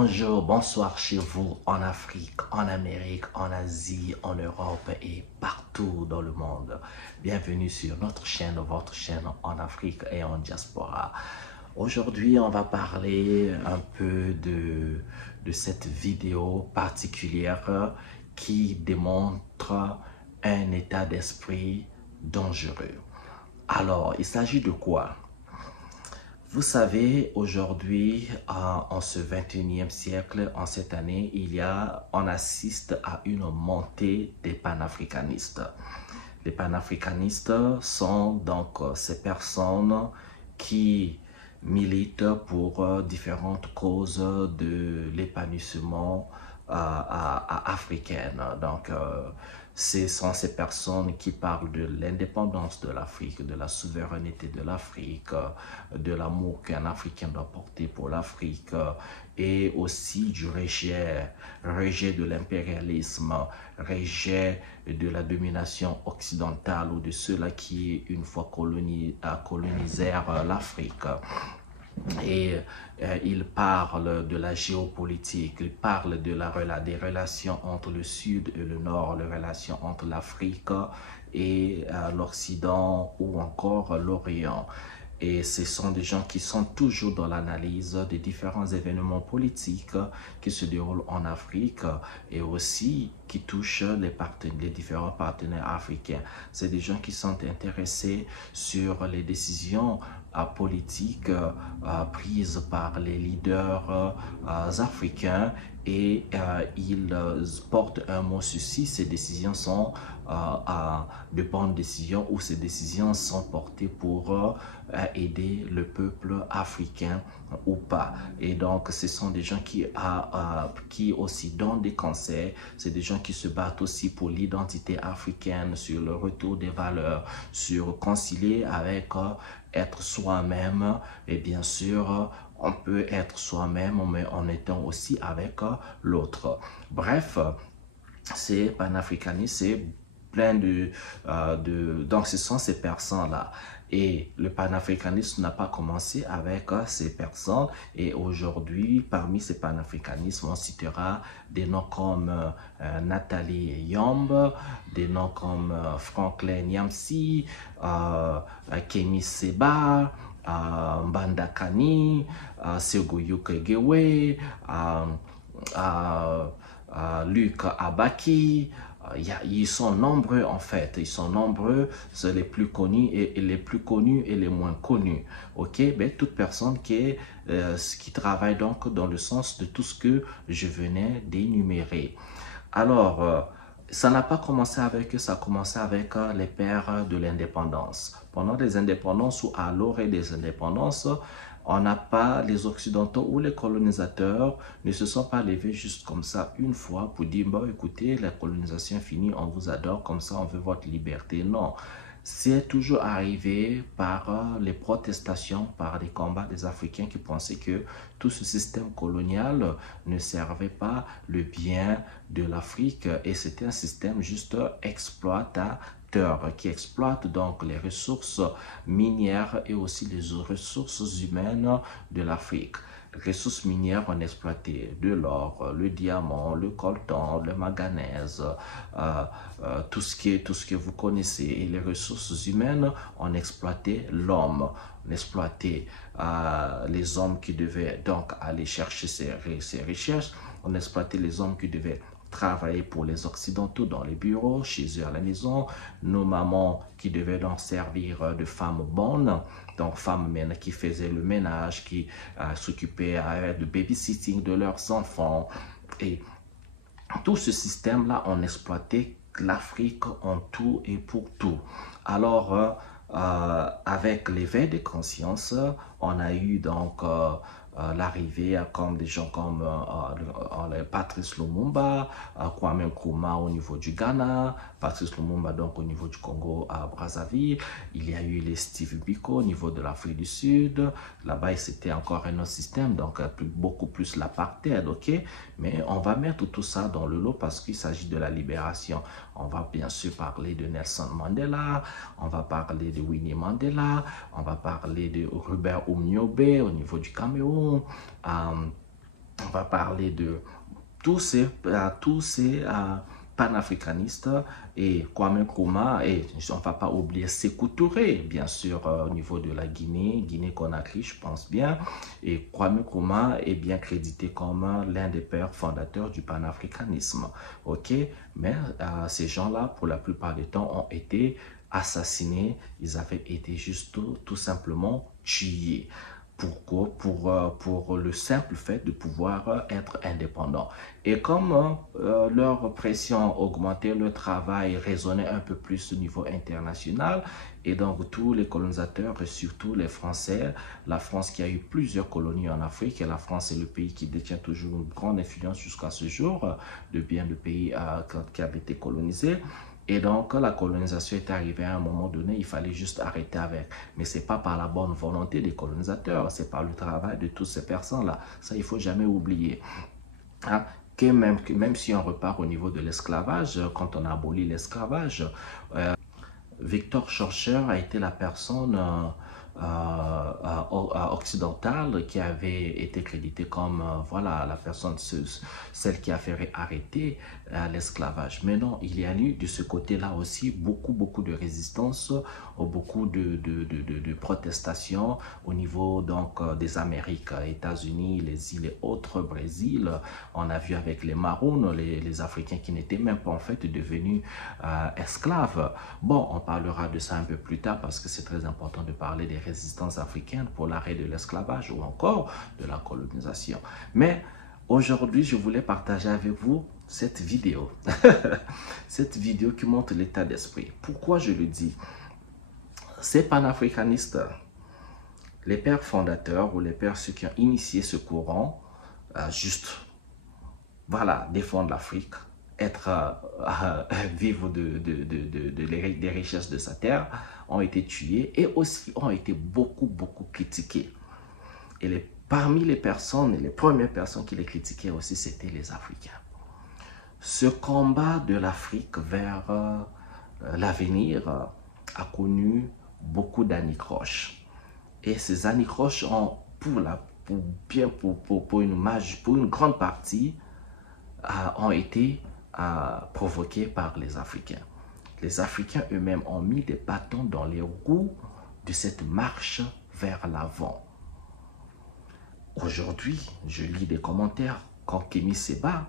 Bonjour, bonsoir chez vous en Afrique, en Amérique, en Asie, en Europe et partout dans le monde. Bienvenue sur notre chaîne, votre chaîne en Afrique et en diaspora. Aujourd'hui, on va parler un peu de cette vidéo particulière qui démontre un état d'esprit dangereux. Alors, il s'agit de quoi? Vous savez, aujourd'hui, en ce 21e siècle, en cette année, on assiste à une montée des panafricanistes. Les panafricanistes sont donc ces personnes qui militent pour différentes causes de l'épanouissement africaine. Donc, ce sont ces personnes qui parlent de l'indépendance de l'Afrique, de la souveraineté de l'Afrique, de l'amour qu'un Africain doit porter pour l'Afrique et aussi du rejet de l'impérialisme, rejet de la domination occidentale ou de ceux-là qui, une fois colonisèrent l'Afrique. Et il parle de la géopolitique, il parle des relations entre le Sud et le Nord, les relations entre l'Afrique et l'Occident ou encore l'Orient. Et ce sont des gens qui sont toujours dans l'analyse des différents événements politiques qui se déroulent en Afrique et aussi qui touchent les différents partenaires africains. C'est des gens qui sont intéressés sur les décisions politiques prises par les leaders africains et ils portent un mot sur si ces décisions sont de bonnes décisions ou ces décisions sont portées pour aider le peuple africain ou pas. Et donc, ce sont des gens qui aussi donnent des conseils, c'est des gens qui se battent aussi pour l'identité africaine, sur le retour des valeurs, sur concilier avec être soi-même et bien sûr, on peut être soi-même, mais en étant aussi avec l'autre. Bref, c'est panafricaniste, c'est plein donc ce sont ces personnes-là. Et le panafricanisme n'a pas commencé avec ces personnes. Et aujourd'hui, parmi ces panafricanistes, on citera des noms comme Nathalie Yombe, des noms comme Franklin Nyamsi, Kemi Seba, Mbanda Kani, Segoyuke Gewe, Luc Abaki. Ils sont nombreux en fait, ils sont nombreux, c'est les plus connus et les plus connus et les moins connus. Ok, ben, toute personne qui travaille donc dans le sens de tout ce que je venais d'énumérer. Alors, ça n'a pas commencé avec eux, ça a commencé avec les pères de l'indépendance. Pendant les indépendances ou à l'orée des indépendances, on n'a pas, les Occidentaux ou les colonisateurs ne se sont pas levés juste comme ça une fois pour dire, bon, écoutez, la colonisation est finie, on vous adore, comme ça on veut votre liberté. Non, c'est toujours arrivé par les protestations, par les combats des Africains qui pensaient que tout ce système colonial ne servait pas le bien de l'Afrique et c'était un système juste exploitateur qui exploite donc les ressources minières et aussi les ressources humaines de l'Afrique. Les ressources minières, on exploité de l'or, le diamant, le coltan, le manganèse, tout ce que vous connaissez. Et les ressources humaines, on exploité l'homme, on exploité les hommes qui devaient donc aller chercher ces richesses, on exploité les hommes qui devaient travailler pour les Occidentaux dans les bureaux, chez eux à la maison, nos mamans qui devaient donc servir de femmes bonnes, donc femmes qui faisaient le ménage, qui s'occupaient de babysitting de leurs enfants. Et tout ce système-là, on exploitait l'Afrique en tout et pour tout. Alors, avec l'éveil des consciences, on a eu donc l'arrivée comme des gens comme Patrice Lumumba, Kwame Nkrumah au niveau du Ghana, Patrice Lumumba donc au niveau du Congo à Brazzaville. Il y a eu les Steve Biko au niveau de l'Afrique du Sud. Là-bas, c'était encore un autre système, donc beaucoup plus l'apartheid, ok? Mais on va mettre tout ça dans le lot parce qu'il s'agit de la libération. On va bien sûr parler de Nelson Mandela, on va parler de Winnie Mandela, on va parler de Robert Umnyobe au niveau du Cameroun, On va parler de tous ces panafricanistes et Kwame Nkrumah, et on ne va pas oublier Sékou Touré, bien sûr, au niveau de la Guinée-Conakry, je pense bien. Et Kwame Nkrumah est bien crédité comme l'un des pères fondateurs du panafricanisme. Ok, mais ces gens-là, pour la plupart du temps, ont été assassinés. Ils avaient été juste tout simplement tués. Pourquoi? Pour le simple fait de pouvoir être indépendant. Et comme leur pression augmentait, leur travail résonnait un peu plus au niveau international, et donc tous les colonisateurs, et surtout les Français, la France qui a eu plusieurs colonies en Afrique, et la France est le pays qui détient toujours une grande influence jusqu'à ce jour de bien de pays qui avaient été colonisés. Et donc, quand la colonisation est arrivée à un moment donné, il fallait juste arrêter avec. Mais ce n'est pas par la bonne volonté des colonisateurs, c'est par le travail de toutes ces personnes-là. Ça, il ne faut jamais oublier. Hein? Que même si on repart au niveau de l'esclavage, quand on a aboli l'esclavage, Victor Schœlcher a été la personne occidentale qui avait été créditée comme voilà, la personne, celle qui a fait arrêter l'esclavage. Mais non, il y a eu de ce côté-là aussi beaucoup de résistance, beaucoup de protestations au niveau donc des Amériques, États-Unis, les îles et autres, Brésil. On a vu avec les Maroons, les Africains qui n'étaient même pas en fait devenus esclaves. Bon, on parlera de ça un peu plus tard parce que c'est très important de parler des résistances africaines pour l'arrêt de l'esclavage ou encore de la colonisation. Mais aujourd'hui, je voulais partager avec vous cette vidéo. Cette vidéo qui montre l'état d'esprit. Pourquoi je le dis? Ces panafricanistes, les pères fondateurs ou les pères ceux qui ont initié ce courant, juste, voilà, défendre l'Afrique, vivre des richesses de sa terre, ont été tués et aussi ont été beaucoup critiqués. Et parmi les personnes, les premières personnes qui les critiquaient aussi, c'était les Africains. Ce combat de l'Afrique vers l'avenir a connu beaucoup d'anicroches. Et ces anicroches ont, pour une grande partie, ont été provoqués par les Africains. Les Africains eux-mêmes ont mis des bâtons dans les roues de cette marche vers l'avant. Aujourd'hui, je lis des commentaires quand Kémy Séba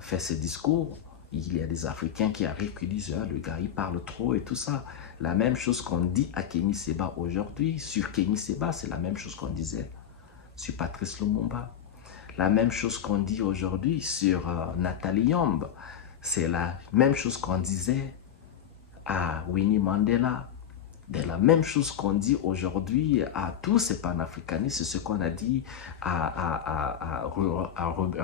fait ses discours, il y a des Africains qui arrivent qui disent ah, le gars il parle trop et tout ça. La même chose qu'on dit à Kémy Séba aujourd'hui, sur Kémy Séba, c'est la même chose qu'on disait sur Patrice Lumumba. La même chose qu'on dit aujourd'hui sur Nathalie Yombe. C'est la même chose qu'on disait à Winnie Mandela. C'est la même chose qu'on dit aujourd'hui à tous ces panafricanistes. C'est ce qu'on a dit à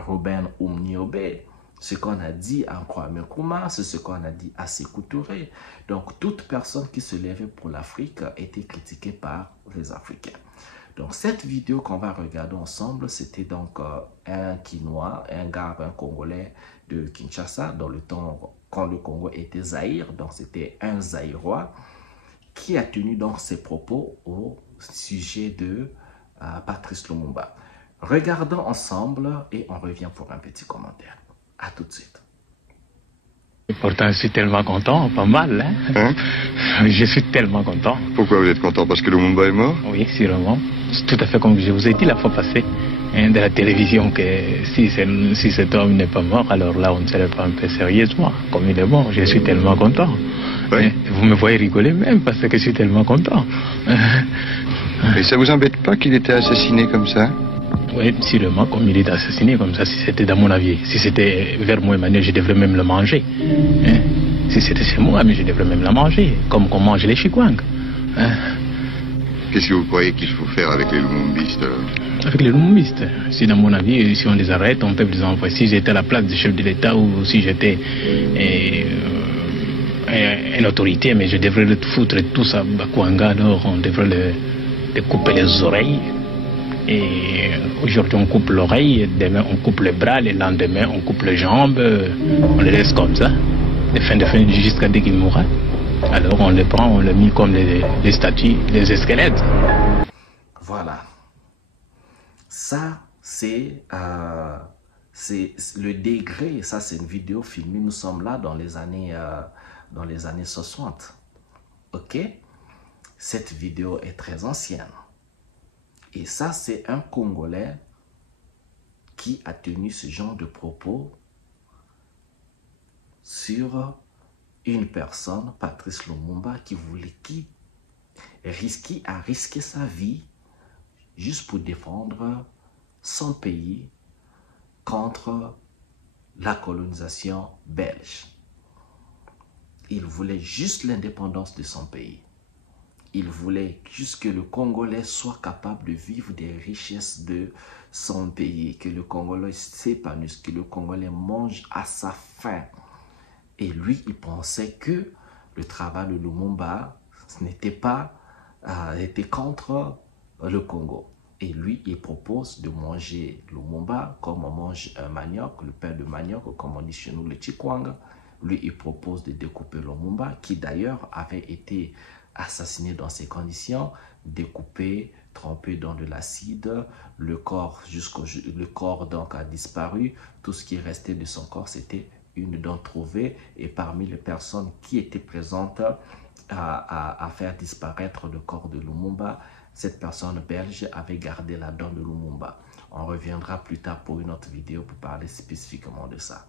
Robert Oumniobé. Ce qu'on a dit à Kwame Nkrumah, c'est ce qu'on a dit à Sékou Touré. Donc, toute personne qui se levait pour l'Afrique était critiquée par les Africains. Donc, cette vidéo qu'on va regarder ensemble, c'était donc un Quinois, un Congolais de Kinshasa, dans le temps quand le Congo était Zaïre. Donc, c'était un Zaïrois qui a tenu donc ses propos au sujet de Patrice Lumumba. Regardons ensemble et on revient pour un petit commentaire. À tout de suite. Pourtant, je suis tellement content, pas mal, hein? Je suis tellement content. Pourquoi vous êtes content? Parce que Lumumba est mort? Oui, sûrement. C'est tout à fait comme je vous ai dit la fois passée, de la télévision, que si cet homme n'est pas mort, alors là, on ne serait pas un peu sérieusement. Comme il est mort, je suis tellement content. Oui. Vous me voyez rigoler même parce que je suis tellement content. Mais ça vous embête pas qu'il était assassiné comme ça? Oui, sûrement, comme il est assassiné comme ça, si c'était dans mon avis. Si c'était vers moi, Emmanuel, je devrais même le manger. Si c'était chez moi, mais je devrais même la manger, comme qu'on mange les chikwang. Qu'est-ce que vous croyez qu'il faut faire avec les lumumbistes? Avec les lumumbistes, si dans mon avis, si on les arrête, on peut les envoyer. Si j'étais à la place du chef de l'État ou si j'étais une autorité, mais je devrais le foutre tous à Bakwanga, alors on devrait le couper les oreilles. Et aujourd'hui on coupe l'oreille, demain on coupe le bras, le lendemain on coupe les jambes, on les laisse comme ça, de fin jusqu'à dès qu'il mourra. Alors on les prend, on les met comme les statues, les squelettes. Voilà. Ça, c'est le degré. Ça, c'est une vidéo filmée. Nous sommes là dans les années 60. Ok? Cette vidéo est très ancienne. Et ça, c'est un Congolais qui a tenu ce genre de propos sur une personne, Patrice Lumumba, qui a risqué sa vie juste pour défendre son pays contre la colonisation belge. Il voulait juste l'indépendance de son pays. Il voulait juste que le Congolais soit capable de vivre des richesses de son pays, que le Congolais s'épanouisse, que le Congolais mange à sa faim. Et lui, il pensait que le travail de Lumumba était contre le Congo. Et lui, il propose de manger Lumumba comme on mange un manioc, le pain de manioc, comme on dit chez nous, le chikwang. Lui, il propose de découper Lumumba, qui d'ailleurs avait été assassiné dans ces conditions, découpé, trempé dans de l'acide, le corps donc a disparu, tout ce qui restait de son corps, c'était une dent trouvée, et parmi les personnes qui étaient présentes à faire disparaître le corps de Lumumba, cette personne belge avait gardé la dent de Lumumba. On reviendra plus tard pour une autre vidéo pour parler spécifiquement de ça.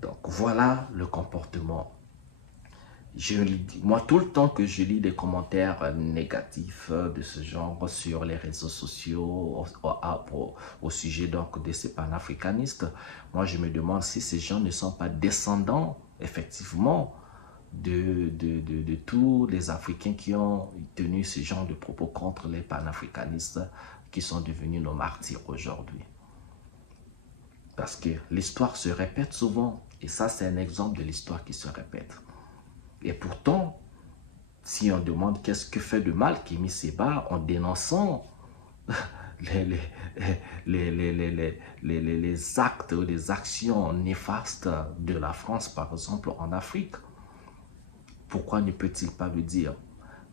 Donc voilà le comportement. Moi, tout le temps que je lis des commentaires négatifs de ce genre sur les réseaux sociaux au sujet donc de ces panafricanistes, moi je me demande si ces gens ne sont pas descendants effectivement de tous les Africains qui ont tenu ce genre de propos contre les panafricanistes qui sont devenus nos martyrs aujourd'hui. Parce que l'histoire se répète souvent, et ça c'est un exemple de l'histoire qui se répète. Et pourtant, si on demande qu'est-ce que fait de mal Kémy Séba en dénonçant les actes ou les actions néfastes de la France, par exemple en Afrique, pourquoi ne peut-il pas le dire?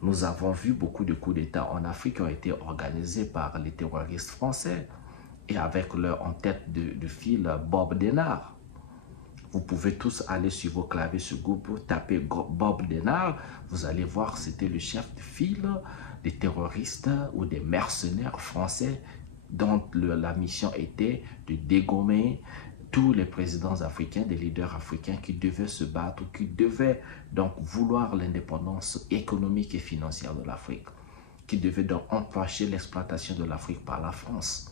Nous avons vu beaucoup de coups d'État en Afrique qui ont été organisés par les terroristes français et avec leur en tête de file Bob Denard. Vous pouvez tous aller sur vos claviers sur Google, taper Bob Denard, vous allez voir c'était le chef de file des terroristes ou des mercenaires français dont la mission était de dégommer tous les présidents africains, des leaders africains qui devaient se battre, qui devaient donc vouloir l'indépendance économique et financière de l'Afrique, qui devaient donc empêcher l'exploitation de l'Afrique par la France.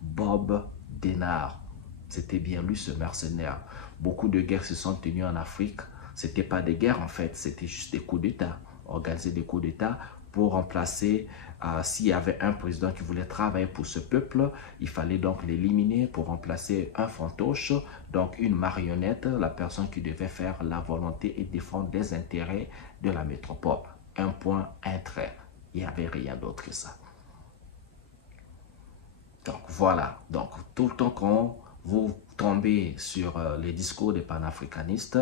Bob Denard, c'était bien lui ce mercenaire. Beaucoup de guerres se sont tenues en Afrique. Ce n'était pas des guerres en fait, c'était juste des coups d'État. Organiser des coups d'État pour remplacer, s'il y avait un président qui voulait travailler pour ce peuple, il fallait donc l'éliminer pour remplacer un fantoche, donc une marionnette, la personne qui devait faire la volonté et défendre les intérêts de la métropole. Un point, un trait. Il n'y avait rien d'autre que ça. Donc voilà, donc tout le temps qu'on vous tombez sur les discours des panafricanistes,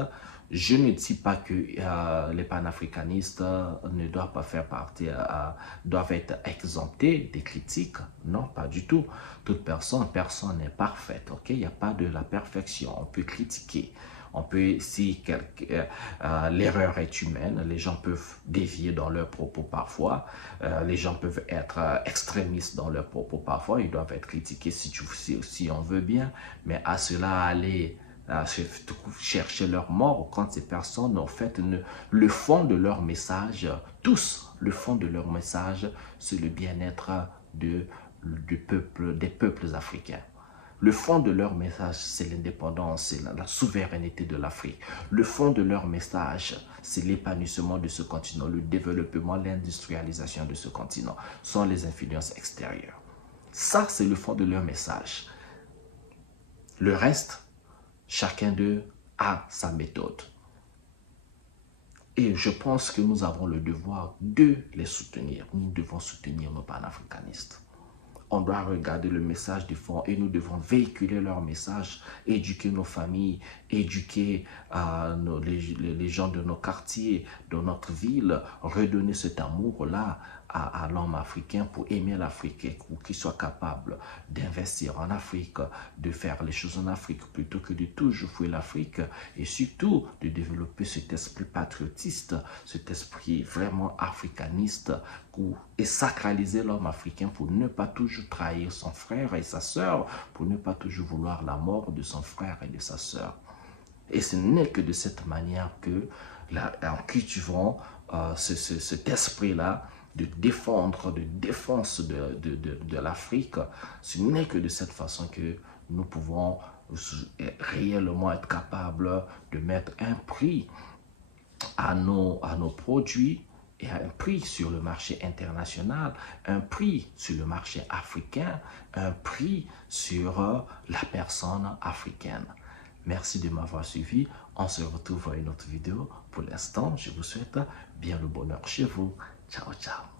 je ne dis pas que les panafricanistes ne doivent pas faire partie, doivent être exemptés des critiques. Non, pas du tout. Toute personne n'est parfaite, ok? Il n'y a pas de la perfection. On peut critiquer. On peut, si l'erreur est humaine, les gens peuvent dévier dans leurs propos parfois, les gens peuvent être extrémistes dans leurs propos parfois, ils doivent être critiqués si on veut bien, mais à cela aller chercher leur mort quand ces personnes, en fait, le fond de leur message, tous, le fond de leur message, c'est le bien-être des peuples africains. Le fond de leur message, c'est l'indépendance, c'est la souveraineté de l'Afrique. Le fond de leur message, c'est l'épanouissement de ce continent, le développement, l'industrialisation de ce continent, sans les influences extérieures. Ça, c'est le fond de leur message. Le reste, chacun d'eux a sa méthode. Et je pense que nous avons le devoir de les soutenir. Nous devons soutenir nos panafricanistes. on doit regarder le message de fond et nous devons véhiculer leur message, éduquer nos familles, éduquer les gens de nos quartiers, de notre ville, redonner cet amour-là à l'homme africain pour aimer l'Afrique, pour qu'il soit capable d'investir en Afrique, de faire les choses en Afrique plutôt que de toujours fuir l'Afrique et surtout de développer cet esprit patriotiste, cet esprit vraiment africaniste et sacraliser l'homme africain pour ne pas toujours trahir son frère et sa sœur, pour ne pas toujours vouloir la mort de son frère et de sa sœur. Et ce n'est que de cette manière que, en cultivant cet esprit-là, de défendre, de défense de l'Afrique, ce n'est que de cette façon que nous pouvons réellement être capables de mettre un prix à nos produits et un prix sur le marché international, un prix sur le marché africain, un prix sur la personne africaine. Merci de m'avoir suivi. On se retrouve à une autre vidéo. Pour l'instant, je vous souhaite bien le bonheur chez vous. Ciao, ciao.